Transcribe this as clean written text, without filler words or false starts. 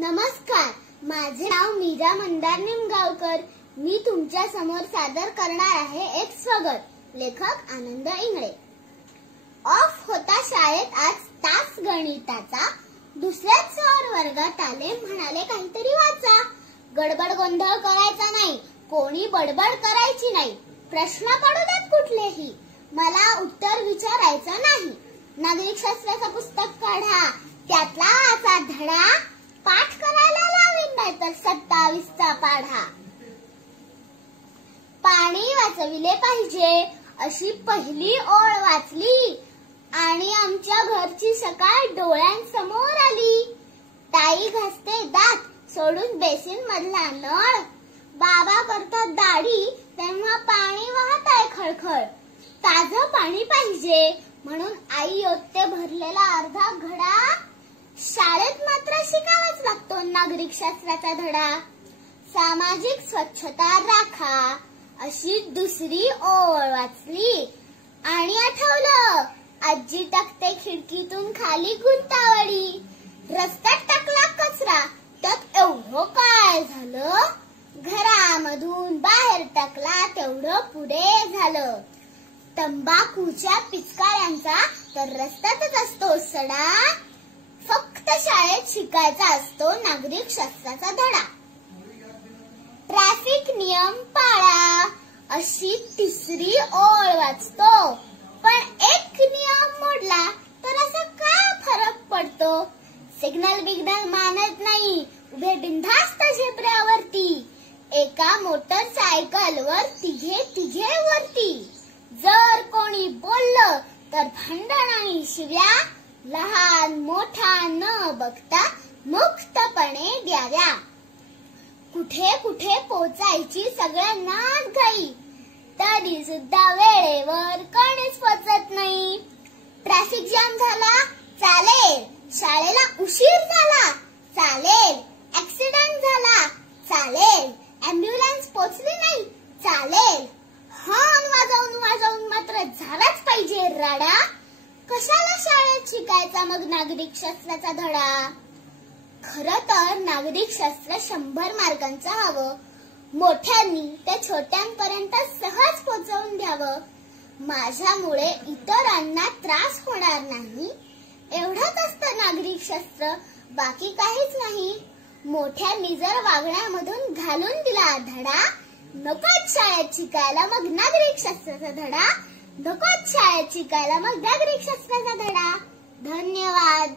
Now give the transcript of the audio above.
नमस्कार, माझे नाव मीरा मंदार निमगावकर। मी तुमच्या समोर सादर करणार आहे एक स्वगत। लेखक आनंद इंगळे। ऑफ होता शाळेत आज तास गणिताचा, दुसऱ्याच सर वर्गात आले, म्हणाले काहीतरी वाचा। गडबड गोंधळ करायचा नाही, कोणी बडबड करायची नाही, प्रश्न पडू देत कुठलेही, मला उत्तर विचारायचं नाही। नागरिकशास्त्राचं पुस्तक काढा, त्यातला आजचा धडा पाठ करायला लावेन, नाहीतर 27चा पाढा। पाणी वाचविले पाहिजे अशी पहिली ओळ वाचली आणि आमच्या घरची सकाळ डोळ्यांसमोर आली। ताई घासते दात, सोडून बेसिन मधला नळ, बाबा करतात दाढी, तेव्हा पाणी वाहत आहे खळखळ। ताजं पाणी पाहिजे म्हणून आई ओतते भरलेला अर्धा घडा। शाळेत मात्र शिकावाच लागतो नागरिकशास्त्राचा धडा। सामाजिक स्वच्छता राखा अशी दुसरी ओळ वाचली आणि आठवलं, आजी टाकते खिडकीतून खाली गुंतावळी। रस्त्यात टाकला कचरा, त्यात एवढं काय झालं, घरामधून बाहेर टाकला तेवढं पुढे झालं। तंबाखूच्या पिचकाऱ्यांचा तर रस्त्यातच असतो सडा, फक्त शाळेत शिकायचा असतो नागरिकशास्त्राचा धडा। ट्रॅफिक नियम पाळा अशी तिसरी ओळ वाचतो, पण एक नियम मोडला तर असा काय फरक पडतो। सिग्नल बिग्नल मानत नाही, उभे बिनधास्त झेब्रावरती, एका मोटरसायकलवर तिघे वरती। जर कोणी बोललं तर भांडण आणि शिव्या, लहान मोठा न बघता मुक्तपणे द्याव्या। कुठे कुठे पोचायची सगळ्यांनाच घाई, तरी सुद्धा वेळेवर कोणीच पोचत नाही। ट्रॅफिक जाम झाला चालेल, शाळेला उशीर झाला चालेल, ऍक्सिडेंट झाला चालेल, अँब्युलन्स पोचली नाही चालेल, हॉर्न वाजवून मात्र झालाच पाहिजे राडा। कशाला शाळेत शिकायचा मग नागरिकशास्त्राचा धडा। खरं तर नागरिकशास्त्र 100 मार्कांचं हवं, मोठ्यांनी ते छोट्यांपर्यंत सहज पोहोचवून द्यावं। माझ्यामुळे इतरांना त्रास होणार नाही एवढंच असतं नागरिकशास्त्र, बाकी काहीच नाही। मोठ्यांनी जर वागण्यामधून घालून दिला धडा, नकोच शाळेत शिकायला मग नागरिकशास्त्राचा धडा, नकोच शाळेत शिकायला मग नागरिकशास्त्राचा धडा। धन्यवाद।